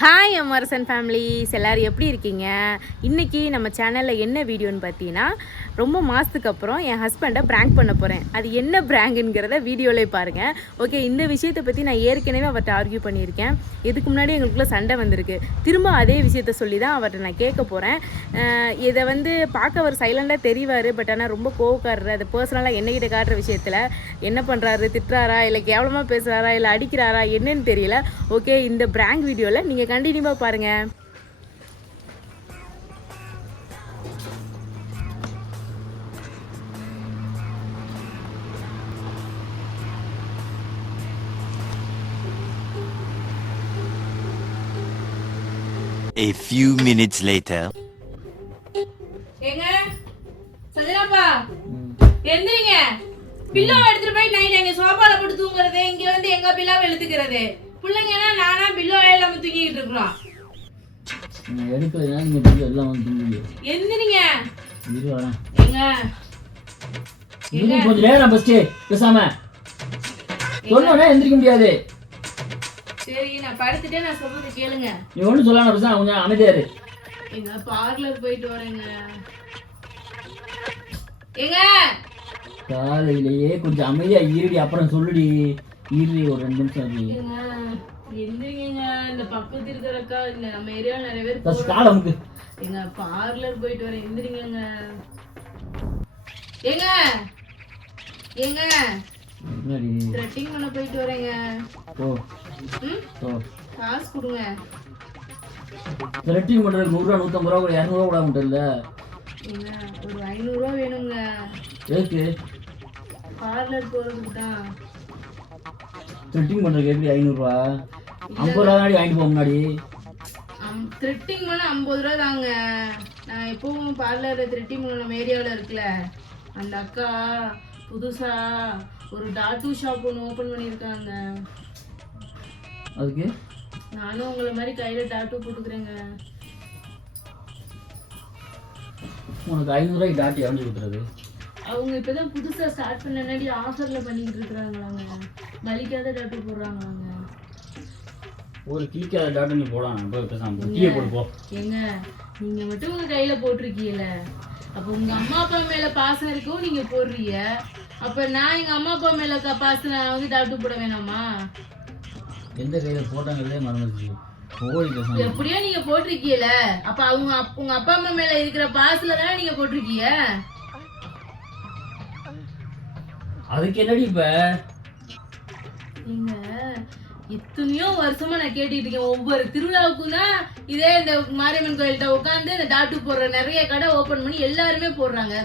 Hi அமர்சன் families, எல்லோரும் எப்படி இருக்கீங்க? இன்றைக்கி நம்ம சேனலில் என்ன வீடியோன்னு பார்த்தீங்கன்னா, ரொம்ப மாதத்துக்கு அப்புறம் என் ஹஸ்பண்டை ப்ராங்க் பண்ண போகிறேன். அது என்ன ப்ராங்குங்கிறத வீடியோவிலே பாருங்கள். ஓகே, இந்த விஷயத்தை பற்றி நான் ஏற்கனவே அவர்கிட்ட ஆர்கியூ பண்ணியிருக்கேன். இதுக்கு முன்னாடி எங்களுக்குள்ளே சண்டை வந்திருக்கு. திரும்ப அதே விஷயத்த சொல்லி தான் அவர்கிட்ட நான் கேட்க போகிறேன். இதை பார்க்க அவர் சைலண்டாக தெரிவார், பட் ஆனால் ரொம்ப கோவக்காரர். அது பர்சனலாக என்னகிட்ட காட்டுற விஷயத்தில் என்ன பண்ணுறாரு, திட்டுறாரா, இல்லை கேவலமாக பேசுகிறாரா, இல்லை அடிக்கிறாரா என்னன்னு தெரியல. ஓகே, இந்த ப்ராங்க் வீடியோவில் நீங்கள் கண்டினியூவா பாருங்க. A few minutes later. ஏங்க சஜனாப்பா, எந்திரிங்க. பில்லோ எடுத்துட்டு போய் நைட் எங்க சோபால போட்டு தூங்குறது, இங்க வந்து எங்க பில்லாவை எழுத்துக்கிறது. பிள்ளைங்கன்னா நானா பில்லோ இல்லாம தூங்கிட்டு இருக்கோம். நீ எடுக்கிறதுனால நீங்க பில்லோ எல்லாம் வந்து தூங்குங்க. எந்திரிங்க. இரு வரேன். ஏங்க நீங்க கொஞ்சம் நேரம் ஃபர்ஸ்ட் பேசாம சொன்னோனே எந்திரிக்க முடியாது. சரி, நான் படுத்துட்டே நான் சொல்றது கேளுங்க. நீ ஒன்றும் சொல்லாம பேச, கொஞ்சம் அமைதியா இரு. எங்க பார்லர் போயிட்டு வரேங்க. ஏங்க காலையிலேயே கொஞ்சம் அமைதியா இருடி, அப்புறம் சொல்லுடி. இருடி ஒரு 2 நிமிஷம் இரு. எந்திரிங்க. இந்த பக்கத்து இருக்கிறக்கா, இந்த நம்ம ஏரியால நிறைய பேர் ஃபர்ஸ்ட் கால் அமுக்கு. எங்க பார்லர் போயிட்டு வரேன். எந்திரிங்க. ஏங்க ஏங்க என்னடி த்ரெட்டிங் பண்ண போயிட்டு வரேங்க. ஓ ஓ காசு கொடுங்க. த்ரெட்டிங் பண்றதுக்கு 100 ரூபா 150 ரூபா கூட 200 ரூபா கூட முடியல. ஏங்க ஒரு 500 ரூபா வேணுங்க. எதுக்கு? பார்லர் போறதுக்கு தான். த்ரெட்டிங் பண்றதுக்கு எப்படி 500 ரூபா? 50 ரூபா தாண்டி வாங்கிட்டு போக முன்னாடி. த்ரெட்டிங் பண்ண 50 ரூபா தாங்க. நான் எப்பவும் பார்லர் த்ரெட்டிங் பண்ண நம்ம ஏரியாவில் இருக்குல்ல, அந்த அக்கா புதுசா ஒரு டாட்டூ ஷாப் ஒன்று ஓப்பன் பண்ணியிருக்காங்க. அதுக்கு நானும் உங்களை மாதிரி கையில டாட்டூ போட்டுக்கிறேங்க. உனக்கு 500 ரூபாய்க்கு டாட்டி எவ்வளோ கொடுக்குறது? அவங்க இப்பதான் புதுசா ஸ்டார்ட் பண்ணனாடி ஆஃபர்ல பண்ணிட்டு இருக்காங்களாங்க. மலிக்காத டாட்டூ போடுறாங்களாங்க. ஒரு கிளிக்காத டாட்டு நீ போடலாம். போய் பேசாம டீயை போட்டு போ. ஏங்க நீங்க மட்டும் உங்க கையில போட்டிருக்கீங்கல்ல, அப்ப உங்க அம்மா அப்பா மேல பாசம் இருக்கும், நீங்க போடுறீங்க. அப்ப நான் எங்க அம்மா அப்பா மேல பாசம் நான் டாட்டூ போட வேணாமா? எந்த கையில போட்டாங்களே மறந்துச்சு. போய் பேசாம எப்படியோ நீங்க போட்டிருக்கீங்கல்ல, அப்ப உங்க அப்பா அம்மா மேல இருக்கிற பாசல தானே நீங்க போட்டிருக்கீங்க. அதுக்கு என்னடி இப்ப? நீங்க எத்தனையோ வருஷமா நான் கேட்டுட்டு இருக்கேன். ஒவ்வொரு திருவிழாவுக்கும் தான் இதே இந்த மாரியம்மன் கோயில்கிட்ட உட்காந்து இந்த டாட்டு போடுற நிறைய கடை ஓபன் பண்ணி எல்லாருமே போடுறாங்க.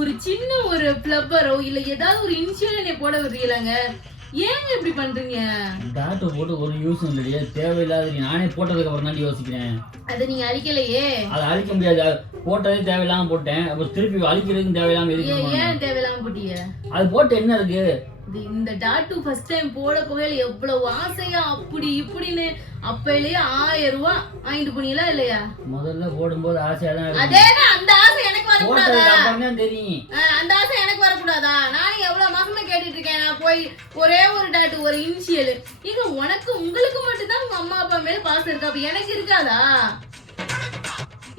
ஒரு சின்ன ஒரு ஃபிளவரோ இல்ல ஏதாவது ஒரு இனிஷியல் போட விடுறீங்களாங்க. ஏங்க இப்படி பண்றீங்க? டாட்டு போட்டு ஒரு யூஸ் இல்லையே, தேவையில்லாத. நானே போட்டதுக்கு அப்புறம் தான் யோசிக்கிறேன். அதை நீங்க அழிக்கலையே. அதை அழிக்க முடியாது. போட்டதே தேவையில்லாம போட்டேன், அப்புறம் திருப்பி அழிக்கிறதுக்கும் தேவையில்லாம இருக்கு. ஏன் தேவையில்லாம போட்டீங்க? அது போட்டு என்ன இருக்கு? இந்த டாட்டூ ஃபர்ஸ்ட் டைம் போட போகையில எவ்வளவு ஆசையா அப்படி இப்படின்னு அப்பையிலேயே 1000 ரூபாய் வாங்கிட்டு போனீங்களா இல்லையா? முதல்ல போடும்போது ஆசையா தான் இருக்கு. அதேதான், அந்த ஆசை எனக்கு வரக்கூடாதா? தெரியும், அந்த ஆசை எனக்கு வரக்கூடாதா? நானும் எவ்வளவு மாசமா கேட்டுட்டு இருக்கேன். நான் போய் ஒரே ஒரு டாட்டூ, ஒரு இனிஷியல். இங்க உங்களுக்கு மட்டும்தான் உங்க அம்மா அப்பா மேல பாசம் இருக்கு, அப்ப எனக்கு இருக்காதா?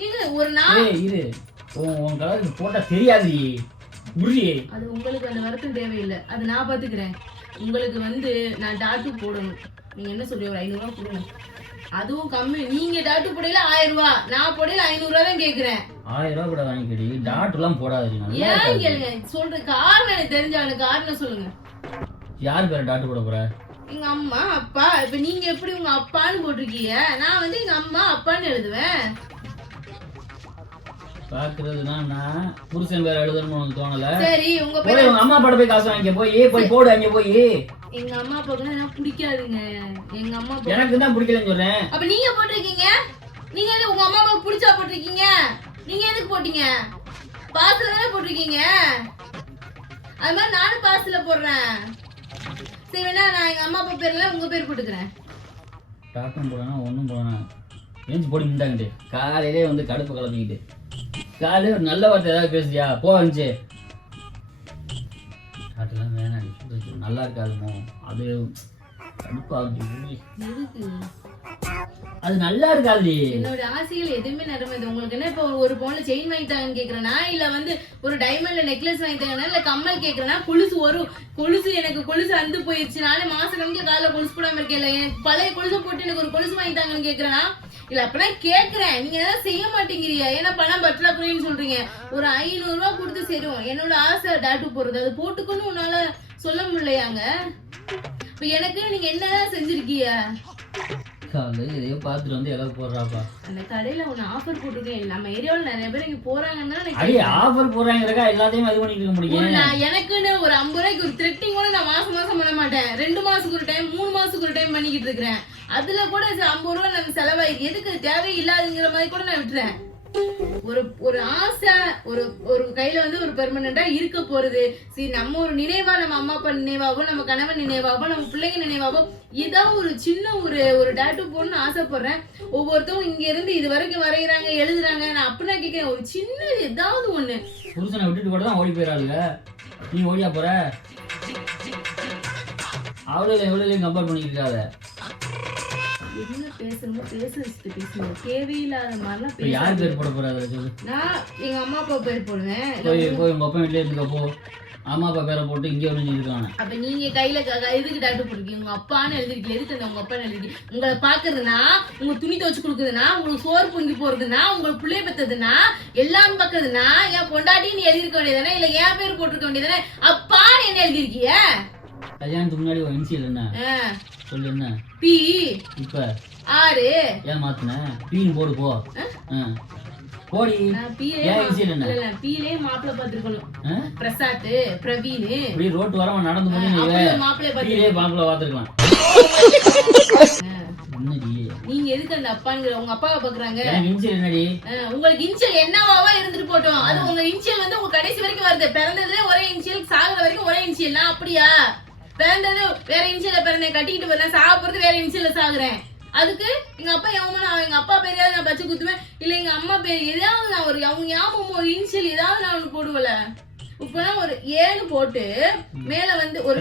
இங்க ஒரு நாள் இரு, உன் கலருக்கு போட்டா தெரியாது. அது உங்களுக்கு அந்த வருத்தம் தேவையில்லை, அது நான் பாத்துக்கிறேன். உங்களுக்கு நான் டாட்டூ போடணும். நீங்க என்ன சொல்றீங்க? ஒரு 500 ரூபாய் கொடுங்க. அதுவும் கம்மி. நீங்க டாட்டூ போடையில 1000 ரூபாய், நான் போடையில 500 ரூபாய் தான் கேக்குறேன். 1000 ரூபாய் கூட வாங்கிக்கடி. டாட்டு எல்லாம் போடாது. ஏன் கேளுங்க, சொல்ற காரணம் எனக்கு தெரிஞ்சாங்க. காரணம் சொல்லுங்க. யாரு பேர டாட்டு போட போற? எங்க அம்மா அப்பா. இப்ப நீங்க எப்படி உங்க அப்பான்னு போட்டிருக்கீங்க, நான் எங்க அம்மா அப்பான்னு எழுதுவேன். பாக்குறதுனா நான் புருஷன் பேர் எழுதணும்னு உனக்கு தோணல? சரி, உங்க அம்மா அப்பா போய் காசு வாங்கிக்க. போய் போடு அங்க போய். எங்க அம்மா அப்பாக்கு நான் பிடிக்காதுங்க. எங்க அம்மா எனக்கு தான் பிடிக்கலன்னு சொல்றேன். அப்ப நீங்க போட்டிருக்கீங்க. நீங்க உங்க அம்மா அப்பாவுக்கு பிடிச்சா போட்டிருக்கீங்க. நீங்க எதுக்கு போட்டீங்க? பாஸ்ல தானே போட்டிருக்கீங்க. அது மாதிரி நானும் பாஸ்ல போடுறேன். சரி வேணா, நான் எங்க அம்மா அப்பா பேர்ல உங்க பேர் போட்டுக்கிறேன். டாட்டம் போடனா ஒன்றும் போடனா ஏஞ்சி போடி நின்றாங்கட்டு. காலையிலே கடுப்பு கலப்பிக்கிட்டு காலையில ஒரு நல்ல வார்த்தை ஏதாவது பேசுறியா? போச்சு அதெல்லாம் வேணாம். நல்லா இருக்காதுமோ, அது கடுப்பாகுது. அது நல்லா இருக்காதுடி. என்னோட ஆசைகள் எதுவுமே நிறைவேறது. உங்களுக்கு என்ன இப்போ ஒரு பவுன்ல செயின் வாங்கிட்டாங்கன்னு கேக்குறேனா, இல்ல வந்து ஒரு டைமண்ட்ல நெக்லஸ் வாங்கிட்டாங்கன்னா, இல்ல கம்மல் கேக்குறேனா, கொலுசு எனக்கு கொலுசு அந்து போயிடுச்சு, நானே மாசம் கணக்கு காலைல கொலுசு போடாம இருக்கேன், இல்ல எனக்கு பழைய கொலுசு போட்டு எனக்கு ஒரு கொலுசு வாங்கிட்டாங்கன்னு கேக்குறேனா, இல்ல அப்பெல்லாம் கேக்குறேன். நீங்க ஏதாவது செய்ய மாட்டேங்கிறீங்க. ஏன்னா பணம் பற்றாக்குறைன்னு சொல்றீங்க. ஒரு 500 ரூபாய் கொடுத்து சேரும். என்னோட ஆசை டாட்டு போடுறது, அது போட்டுக்கொண்டு உன்னால சொல்ல முடியலையாங்க? இப்ப எனக்கு நீங்க என்ன செஞ்சிருக்கீங்க? காலையில எதையோ பார்த்துட்டு வந்து எல்லாம் போடுறாப்பா. அந்த கடையில ஒண்ணு ஆஃபர் போட்டிருக்கேன். நம்ம ஏரியாவில் நிறைய பேர் இங்க போறாங்கன்னா அடி ஆஃபர் போடுறாங்கிறக்கா எல்லாத்தையும் இது பண்ணிட்டு இருக்க முடியும். எனக்குன்னு ஒரு 50 ரூபாய்க்கு ஒரு த்ரெட்டிங் கூட நான் மாசம் மாசம் பண்ண மாட்டேன். 2 மாசத்துக்கு ஒரு டைம் 3 மாசத்துக்கு ஒரு டைம் பண்ணிக்கிட்டு இருக்கிறேன். அதுல கூட 50 ரூபாய் நம்ம செலவாயிருக்கு. எதுக்கு தேவையில்லாதுங்கிற மாதிரி கூட நான் விட்டுறேன். ஒரு ஆசை, ஒரு கையில வந்து ஒரு பெர்மனண்டா இருக்க போறது. சரி, நம்ம ஒரு நினைவா, நம்ம அம்மா அப்பா நினைவாவோ, நம்ம கணவன் நினைவாவோ, நம்ம பிள்ளைங்க நினைவாவோ ஏதாவது ஒரு சின்ன ஒரு டாட்டூ போடணும்னு ஆசைப்படுறேன். ஒவ்வொருத்தரும் இங்க இருந்து இது வரைக்கும் வரைகிறாங்க, எழுதுறாங்க. நான் அப்படின்னா கேட்கிறேன், ஒரு சின்ன ஏதாவது ஒண்ணு. புருஷனை விட்டுட்டு கூட தான் ஓடி போயிடாதுங்க. நீ ஓடியா போற? எவ்வளவு கம்பேர் பண்ணிட்டு இருக்காத. என்ன பேசணுமோ பேசுங்க. தேவையில்லாத மாதிரிலாம் பேச. யார் பேர் போட போறாரு சொல்லு. நான் எங்க அம்மா அப்பா பேர் போடுவேன். போய் உங்க அப்பா வீட்டுல இருந்துக்கப்போ அம்மா அப்பா பேரை போட்டு இங்கே வந்து இருக்காங்க. அப்ப நீங்க கையில எதுக்கு டாட்டு போட்டுருக்கீங்க? உங்க அப்பான்னு எழுதிருக்கீங்க. எதுக்கு உங்க அப்பான்னு எழுதிருக்கீங்க? உங்களை பாக்குறதுனா, உங்க துணி துவச்சு கொடுக்குதுன்னா, உங்களுக்கு சோறு பொங்கி போறதுன்னா, உங்களுக்கு பிள்ளைய பெற்றதுன்னா, எல்லாம் பாக்குறதுன்னா, என் பொண்டாட்டின்னு எழுதிருக்க வேண்டியதானே? இல்ல என் பேர் போட்டிருக்க வேண்டியதானே? அப்பான்னு என்ன எழுதிருக்கீங்க? கல்யாணத்துக்கு முன்னாடி ஒரு இன்சியல் என்ன சொல்லு? என்ன பி இப்ப 6 ஏன் மாத்துன? பீன்னு போடு போ. போடி. பீலே மாப்பிள்ளை பாத்துருக்கணும். பிரசாத், பிரவீன் இப்படி ரோட்டு வரவன் நடந்து போய் மாப்பிள்ளை பாத்துருக்கலாம். நீங்க எதுக்கு அந்த அப்பாங்கிற உங்க அப்பாவை பாக்குறாங்க? இன்சியல் என்னடி? உங்களுக்கு இன்சியல் என்னவாவா இருந்துட்டு போட்டோம். அது உங்க இன்சியல் வந்து உங்க கடைசி வரைக்கும் வருது. பிறந்ததுல ஒரே இன்சியல், சாகுற வரைக்கும் ஒரே இன்சியல். அப்படியா? பிறந்தது வேற இன்சியல்ல பிறந்தேன், கட்டிக்கிட்டு போறேன், சாக போறது வேற இன்சியல்ல சாகுறேன். அதுக்கு எங்க அப்பா எங்க அப்பா பேரையாவது நான் பச்சை குத்துவேன், இல்ல எங்க அம்மா பேர் ஏதாவது நான் ஒரு அவங்க ஞாபகம் ஒரு இன்சியல் ஏதாவது நான் ஒண்ணு போடுவல. இப்பதான் ஒரு 7 போட்டு மேல வந்து ஒரு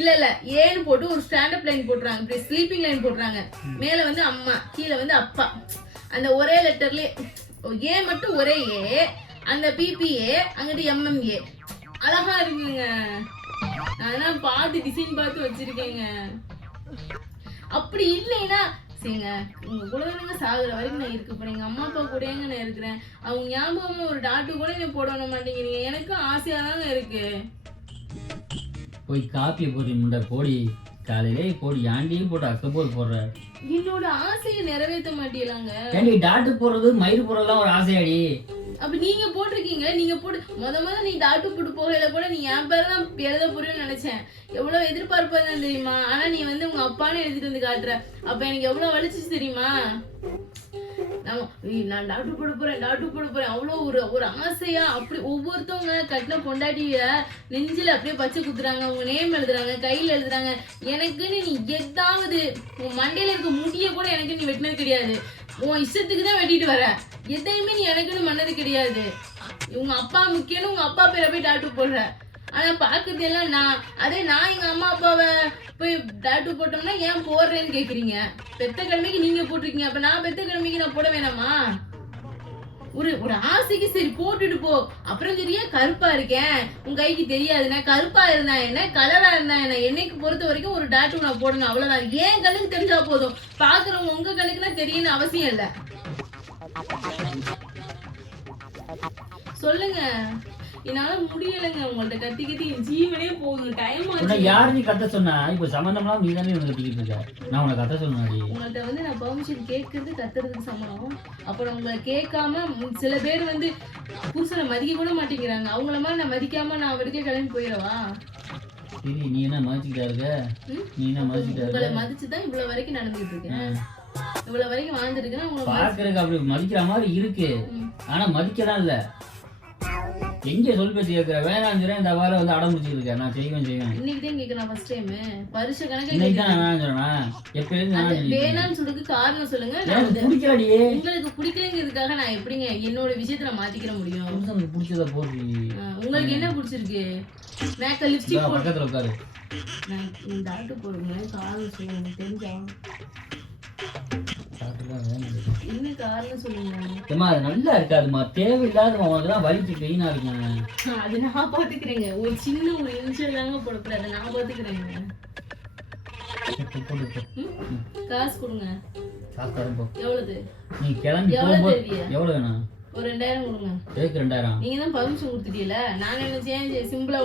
இல்ல 7 போட்டு ஒரு ஸ்டாண்டப் லைன் போட்டுறாங்க, இப்படி ஸ்லீப்பிங் லைன் போட்டுறாங்க. மேல வந்து அம்மா, கீழே வந்து அப்பா. அந்த ஒரே லெட்டர்லயே ஏ மட்டும் ஒரே ஏ, அந்த பிபிஏ, அங்கிட்டு எம்எம்ஏ. அழகா இருக்குங்க. நான் பார்த்து டிசைன் பார்த்து வச்சிருக்கேங்க. அப்படி இல்லைன்னா சரிங்க, உங்க கூட தானங்க சாகுற வரைக்கும் நான் இருக்கு. எங்க அம்மா அப்பா கூடங்க நான் இருக்கிறேன். அவங்க ஞாபகமா ஒரு டாட்டு கூட நீ போட மாட்டேங்கிறீங்க. எனக்கும் ஆசையா தாங்க இருக்கு. போய் காப்பி போடுற முண்டை போடி. காலையிலே போடி. ஆண்டியும் போட்டு அக்கப்போர் போடுற. என்னோட ஆசையை நிறைவேற்ற மாட்டீங்களாங்க? ஏண்டி டாட்டு போடுறது மயிறு போடுறதுலாம் ஒரு ஆசையாடி? அப்ப நீங்க போட்டிருக்கீங்க. நீங்க போட்டு முத நீ டாட்டு போட்டு போகையில கூட நீ என் பேர் தான் எழுத போறேன்னு நினைச்சேன். எவ்வளவு எதிர்பார்ப்பா தான் தெரியுமா? ஆனா நீ வந்து உங்க அப்பான்னு எழுதிட்டு வந்து காட்டுற. அப்ப எனக்கு எவ்வளவு வலிச்சிச்சு தெரியுமா? நான் டாட்டு போட போறேன் அவ்வளவு ஒரு ஆசையா. அப்படி ஒவ்வொருத்தவங்க கட்டின பொண்டாட்டிய நெஞ்சில அப்படியே பச்சை குத்துறாங்க, உங்க நேம் எழுதுறாங்க, கையில எழுதுறாங்க. எனக்குன்னு நீ எதாவது உன் மண்டையில இருக்க முடிய கூட எனக்கு நீ வெட்டினது கிடையாது. உன் இஷ்டத்துக்கு தான் வெட்டிட்டு வர. எதையுமே நீ எனக்குன்னு பண்ணது கிடையாது. உங்க அப்பா முக்கியம்னு உங்க அப்பா பேரை போய் டாட்டு போடுற. ஆனா பாக்குறது எல்லாம் நான் எங்க அம்மா அப்பாவை போய் டாட்டு போட்டோம்னா ஏன் போடுறேன்னு கேக்குறீங்க. பெத்த கிழமைக்கு நீங்க போட்டிருக்கீங்க, அப்ப நான் பெத்த கிழமைக்கு நான் போட வேணாமா? ஒரு ஆசைக்கு சரி போட்டுட்டு போ. அப்புறம் சரியா கருப்பா இருக்கேன், உன் கைக்கு தெரியாது. நான் கருப்பா இருந்தா என்ன, கலரா இருந்தா என்ன, என்னைக்கு பொறுத்த வரைக்கும் ஒரு டாட்டு நான் போடணும், அவ்வளவுதான். ஏன் கண்ணுக்கு தெரிஞ்சா போதும். பாக்குறவங்க உங்க கண்ணுக்குன்னா தெரியணும்னு அவசியம் இல்ல. சொல்லுங்க. என்னால முடியலைங்க உங்கள்ட்ட கத்திக்கிட்டு. என் ஜீவனே போகுது. டைம் ஆச்சு. யாரு நீ கத்த சொன்னா? இப்ப சம்பந்தம்லாம் நீ தானே கத்திக்கிட்டு இருக்க. நான் உனக்கு கத்த சொன்னாடி. உங்கள்ட்ட வந்து நான் பெர்மிஷன் கேட்கறது கத்துறதுக்கு சம்பளம். அப்புறம் உங்களை கேட்காம சில பேர் வந்து புருஷனை மதிக்க கூட மாட்டேங்கிறாங்க. அவங்கள மாதிரி நான் மதிக்காம நான் அவருக்கே கிளம்பி போயிடவா? சரி, நீ என்ன மதிச்சுக்கிட்டா இருக்க? நீ என்ன மதிச்சுக்கிட்டா இருக்க? உங்களை மதிச்சுதான் இவ்வளவு வரைக்கும் நடந்துட்டு இருக்கேன். இவ்வளவு வரைக்கும் வாழ்ந்துருக்கேன். பாக்குறதுக்கு அப்படி மதிக்கிற மாதிரி இருக்கு, ஆனா மதிக்கலாம் இல்ல. எங்க சொல் பேச்சு கேட்கிற வேணாம் சொல்றேன், இந்த வாரம் வந்து அடம் பிடிச்சிட்டு இருக்கேன். நான் செய்வேன் இன்னைக்கு தான் கேக்குறேன் ஃபர்ஸ்ட் டைம். வருஷ கணக்குல இன்னைக்கு தான் வேணாம் சொன்னா எப்ப இருந்து வேணாம்னு சொல்றதுக்கு காரணம் சொல்லுங்க. எனக்கு பிடிக்கலடி. உங்களுக்கு பிடிக்கலங்கிறதுக்காக நான் எப்படிங்க என்னோட விஷயத்துல மாத்திக்கிற முடியும்? புருஷனுக்கு பிடிச்சத போடுறீ. உங்களுக்கு என்ன பிடிச்சிருக்கு? மேக்கப் லிப்ஸ்டிக் போட்டு பக்கத்துல உட்காரு. நான் டாக்டர் போடுங்க காரணம் சொல்லுங்க தெரிஞ்சா. என்ன காரணம் சொல்லுங்க. ஏமா அது நல்லா இருக்காதுமா, தேவையில்லாதமா, உனக்குதான் வலிக்கு பெயினா இருக்குங்க. அது நான் பாத்துக்கிறேங்க. ஒரு சின்ன ஒரு இன்ஷியல் தாங்க போடக்கூடாது, நான் பாத்துக்கிறேங்க. காசு கொடுங்க. காசு தரேன் போ. எவ்வளவு? நீ கிளம்பி எவ்வளவு போகும்போது தேவையா? எவ்வளவு வேணும்? ஒரு 2000 கொடுங்க. எதுக்கு 2000? நீங்க தான் பர்மிஷன் கொடுத்துட்டீல. நான் என்ன செய்ய சிம்பிளா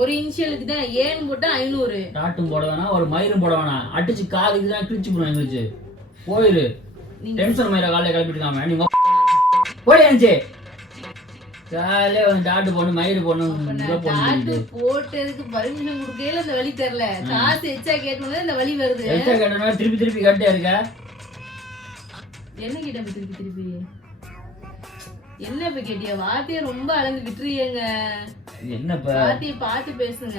ஒரு இன்ஷியலுக்கு தான் ஏன்னு போட்டா 500. டாட்டும் போட வேணாம், ஒரு மயிரும் போட வேணாம். அடிச்சு காலுக்கு தான் கிழிச்சு போடும் எங்களுக்கு. போயிரு. டென்ஷன் மயிர காலையில கிளப்பிட்டுக்காம நீ போய் இருந்துச்சு காலையில வந்து டாட்டு போடணும் மயிறு போடணும் போட்டதுக்கு பர்மிஷன் கொடுக்கல அந்த வழி தெரியல. காசு எச்சா கேட்டோம்னா இந்த வழி வருது. எச்சா கேட்டோம்னா திருப்பி திருப்பி கட்டே இருக்க. என்ன கேட்ட திருப்பி திருப்பி? என்ன இப்ப கேட்டியா? வார்த்தையை ரொம்ப அளந்து விட்டுறீங்க. என்னப்ப வார்த்தையை பார்த்து பேசுங்க.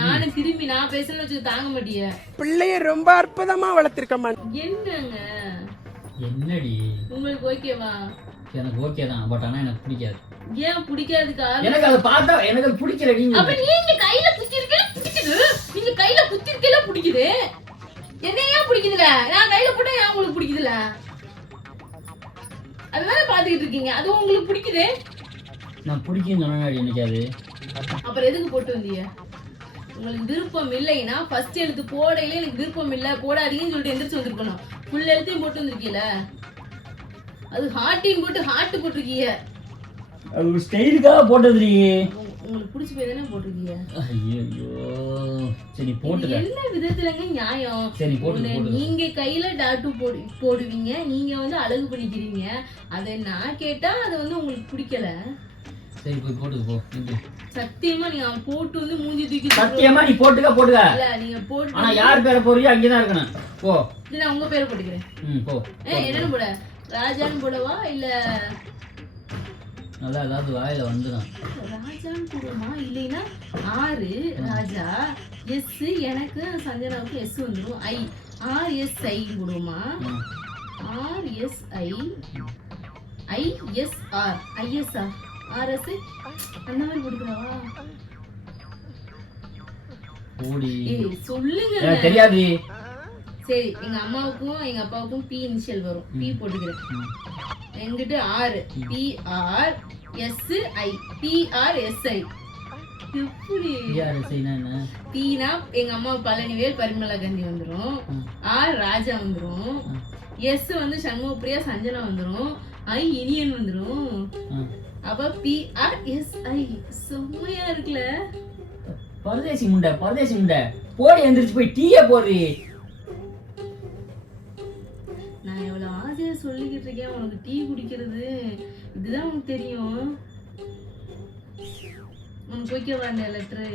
நானும் திரும்பி நான் பேசணும்னு வச்சு தாங்க மாட்டிய. பிள்ளைய ரொம்ப அற்புதமா வளர்த்திருக்கமா. என்னங்க என்னடி உங்களுக்கு ஓகேவா? எனக்கு ஓகே தான், பட் ஆனா எனக்கு பிடிக்காது. ஏன் பிடிக்காதுக்கா? எனக்கு அதை பார்த்தா எனக்கு அது பிடிக்கல. நீங்க அப்ப நீங்க கையில குத்தி இருக்கல பிடிக்குது. நீங்க கையில குத்தி இருக்கல பிடிக்குது. என்னையா பிடிக்குதுல? நான் கையில போட்டா ஏன் உங்களுக்கு பிடிக்குதுல? அதனால பாத்துக்கிட்டு இருக்கீங்க. அது உங்களுக்கு பிடிக்குது. நான் பிடிக்குன்னு சொன்னா என்னைக்காது? அப்புறம் எதுக்கு போட்டு வந்தீங்க? உங்களுக்கு விருப்பம் இல்லைன்னா ஃபர்ஸ்ட் எழுத்து போடையில எனக்கு விருப்பம் இல்ல போடாதீங்கன்னு சொல்லிட்டு எந்திரிச்சு வந்திருக்கணும். ஃபுல் எழுத்தையும் போட்டு வந்திருக்கீல. அது ஹார்ட்டையும் போட்டு ஹார்ட் போட்டிருக்கீங்க. அது ஒரு ஸ்டைலுக்காக போட்டதுடி. உங்களுக்கு பிடிச்சி போய் தானே போட்டிருக்கீங்க. ஐயோ சரி போட்டுக்க. என்ன விதத்துலங்க நியாயம்? சரி போட்டு. நீங்க கையில டாட்டு போடுவீங்க, நீங்க வந்து அழகு பண்ணிக்கிறீங்க. அதை நான் கேட்டா அது வந்து உங்களுக்கு பிடிக்கல. சரி போய் போட்டுக்க போ. சத்தியமா நீங்க போட்டு வந்து மூஞ்சி தூக்கி. சத்தியமா நீ போட்டுக்க. இல்ல நீங்க போட்டு. ஆனா யார் பேரை போறியோ அங்கதான் இருக்கணும். போ. இல்ல நான் உங்க பேரை போட்டுக்கிறேன். போ. என்னன்னு போட? ராஜான்னு போடவா இல்ல நல்லா ஏதாவது வாயில வந்துடும். ராஜான்னு போடுமா? இல்லைன்னா ஆறு ராஜா எஸ் எனக்கு சஞ்சனாவுக்கு எஸ் வந்துடும். ஐ RSI போடுமா? RSI ISR ISR RSI அந்த மாதிரி போடுறவா? ஓடி சொல்லுங்க. எனக்கு தெரியாது. சரி எங்க அம்மாவுக்கும் எங்க அப்பாவுக்கும் P இனிஷியல் வரும். P போட்டுக்கிறேன். எங்கிட்ட R PRSI PRSI. எப்படி Pனா எங்க அம்மா பழனிவேல் பரிமளா காந்தி வந்துரும். R ராஜா வந்துரும். S வந்து சண்முகப்பிரியா சஞ்சனா வந்துரும். I இனியன் வந்துரும். அப்ப PRSI செம்மையா இருக்குல்ல? பரதேசி முண்டை போடி எந்திரிச்சு போய் டீயே போடுறீ. நான் எவ்வளவு ஆசையா சொல்லிக்கிட்டு இருக்கேன் உனக்கு டீ குடிக்கிறது. இதுதான் உனக்கு தெரியும். உனக்கு ஓகேவா இந்த லெட்டரு?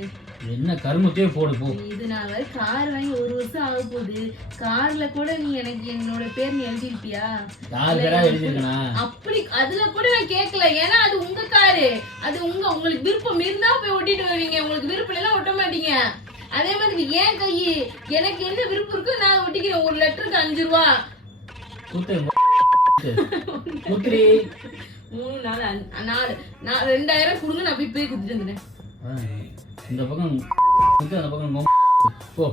என்ன கருமத்தையே போடு போ. இது நான் வேற கார் வாங்கி 1 வருஷம் ஆக போகுது. கார்ல கூட நீ எனக்கு என்னோட பேர் நீ எழுதிருப்பியா? யார் பேரா எழுதிருக்கனா? அப்படி அதுல கூட நான் கேட்கல. ஏன்னா அது உங்க காரு. அது உங்களுக்கு விருப்பம் இருந்தா போய் ஒட்டிட்டு வருவீங்க. உங்களுக்கு விருப்பம் இல்லைன்னா ஒட்ட மாட்டீங்க. அதே மாதிரி ஏன் கை எனக்கு என்ன விருப்பம் இருக்கு நான் ஒட்டிக்கிறேன். ஒரு லெட்டருக்கு 5 ரூபா. குத்துரி 3 4 2000 கொடுங்க. நான் போய் குத்திட்டு வந்துடுறேன். இந்த பக்கம் அந்த பக்கம் போ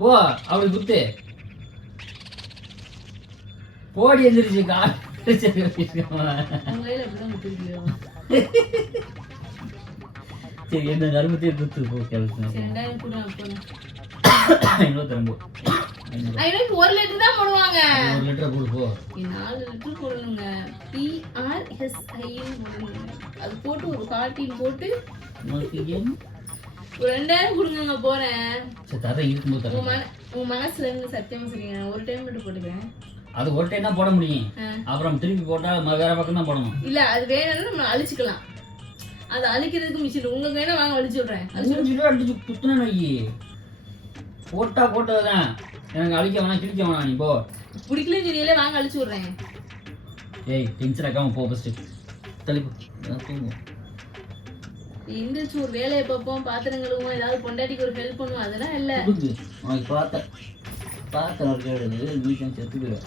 போ. அப்படி குத்து போடி எந்திரிச்சு கால். சரி என்ன கருமத்தையே குத்து போ. 2000 கூட திரும்ப 1 லிட்டர் தான் போடுவாங்க. 1 லிட்டர் போடு போ. 4 லிட்டர் போடணுங்க. PRSI போடணுங்க. அது போட்டு ஒரு கார்ட்டின் போட்டு ஒரு 2000 கொடுங்க. போறேன். சரி தர இருக்கும்போது தர. உங்க மனசுல இருந்து சத்தியமா சொல்லுங்க. ஒரு டைம் மட்டும் போட்டுக்கிறேன். அது ஒரு டைம் தான் போட முடியும். அப்புறம் திருப்பி போட்டா வேற பக்கம் தான் போடணும். இல்ல அது வேணும்னா நம்ம அழிச்சுக்கலாம். அது அழிக்கிறதுக்கு மிஷின் உங்களுக்கு வேணா வாங்க அழிச்சு விடுறேன். அடிச்சு குத்துன போட்டா போட்டதுதான். எனக்கு அழிக்க வேணாம் கிழிக்க வேணாம். நீ போ. பிடிக்கலன்னு தெரியல வாங்க அழிச்சு விடுறேன். ஏய் டென்ஷன் ஆகாம போ ஃபர்ஸ்ட். தலைப்பு தூங்கும். எந்திரிச்சு ஒரு வேலையை பார்ப்போம், பாத்திரம் கழுவுவோம், ஏதாவது பொண்டாட்டிக்கு ஒரு ஹெல்ப் பண்ணுவோம், அதெல்லாம் இல்ல. கொடுக்கு உனக்கு பார்த்தேன் ஒரு கேடு நீ தான் செத்து போயிடுவேன்.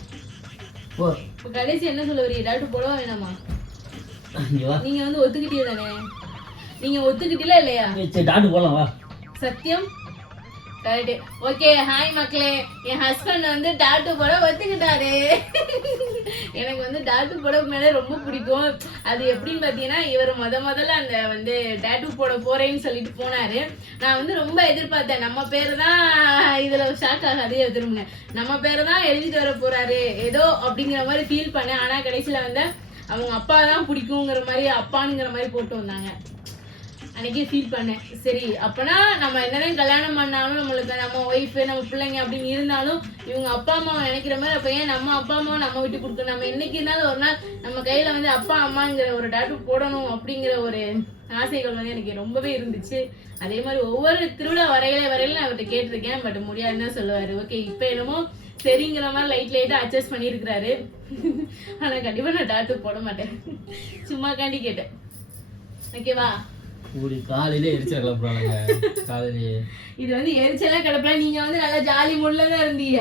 போ இப்ப கடைசி என்ன சொல்ல வரீங்க? டாக்டர் போடவா வேணாமா? இங்க வா. நீங்க வந்து ஒத்துக்கிட்டே தானே? நீங்க ஒத்துக்கிட்டீங்களா இல்லையா? சரி டாக்டர் போலாம் வா. சத்தியம் கரெக்ட். ஓகே, ஹாய் மக்களே. என் ஹஸ்பண்ட் வந்து டாட்டூ போட ஒத்துக்கிட்டாரு. எனக்கு வந்து டாட்டூ போட மேலே ரொம்ப பிடிக்கும். அது எப்படின்னு பார்த்தீங்கன்னா, இவர் முதல்ல அந்த வந்து டாட்டூ போட போறேன்னு சொல்லிட்டு போனாரு. நான் வந்து ரொம்ப எதிர்பார்த்தேன், நம்ம பேர் தான் இதுல ஷாக் ஆகாதே திரும்ப நம்ம பேரை தான் எழுதிட்டு வர போறாரு ஏதோ அப்படிங்கிற மாதிரி ஃபீல் பண்ணேன். ஆனா கடைசியில வந்து அவங்க அப்பா தான் பிடிக்குங்கிற மாதிரி அப்பானுங்கிற மாதிரி போட்டு வந்தாங்க. அன்னைக்கே ஃபீல் பண்ணேன், சரி அப்பனா நம்ம என்னதான் கல்யாணம் பண்ணாலும் நம்மளுக்கு நம்ம ஒய்ஃபு நம்ம பிள்ளைங்க அப்படின்னு இருந்தாலும் இவங்க அப்பா அம்மாவை நினைக்கிற மாதிரி அப்போ ஏன் நம்ம அப்பா அம்மாவை நம்ம விட்டு கொடுக்கணும்? நம்ம என்னைக்கு இருந்தாலும் ஒரு நாள் நம்ம கையில வந்து அப்பா அம்மாங்கிற ஒரு டாட்டூ போடணும் அப்படிங்கிற ஒரு ஆசைகள் வந்து எனக்கு ரொம்பவே இருந்துச்சு. அதே மாதிரி ஒவ்வொரு திருவிழா வரையில நான் அவர்கிட்ட கேட்டிருக்கேன், பட் முடியாதுன்னு தான் சொல்லுவாரு. ஓகே, இப்போ என்னமோ சரிங்கிற மாதிரி லைட்டா அட்ஜஸ்ட் பண்ணியிருக்கிறாரு. ஆனா கண்டிப்பா நான் டாட்டூ போட மாட்டேன், சும்மா காண்டி கேட்டேன். ஓகேவா? கூடி காலையிலே எரிச்சல் கிளப்புறாங்க காலையிலேயே. இது வந்து எரிச்சலாம் கிளப்பல, நீங்க வந்து நல்லா ஜாலி மூட்ல தான் இருந்தீங்க.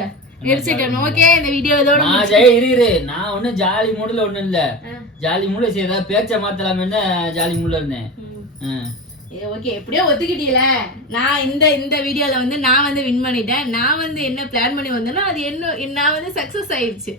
எரிச்சல். ஓகே, இந்த வீடியோ இதோட நான் இரு நான் ஒன்னும் ஜாலி மூடுல ஒண்ணும் இல்ல. ஜாலி மூடுல சரி ஏதாவது பேச்ச மாத்தலாமேன்னு ஜாலி மூடுல இருந்தேன். ஓகே, எப்படியோ ஒத்துக்கிட்டீல. நான் இந்த வீடியோல வந்து நான் வந்து வின் பண்ணிட்டேன். நான் வந்து என்ன பிளான் பண்ணி வந்தேனோ அது என்ன நான் வந்து சக்சஸ் ஆயிடுச்சு.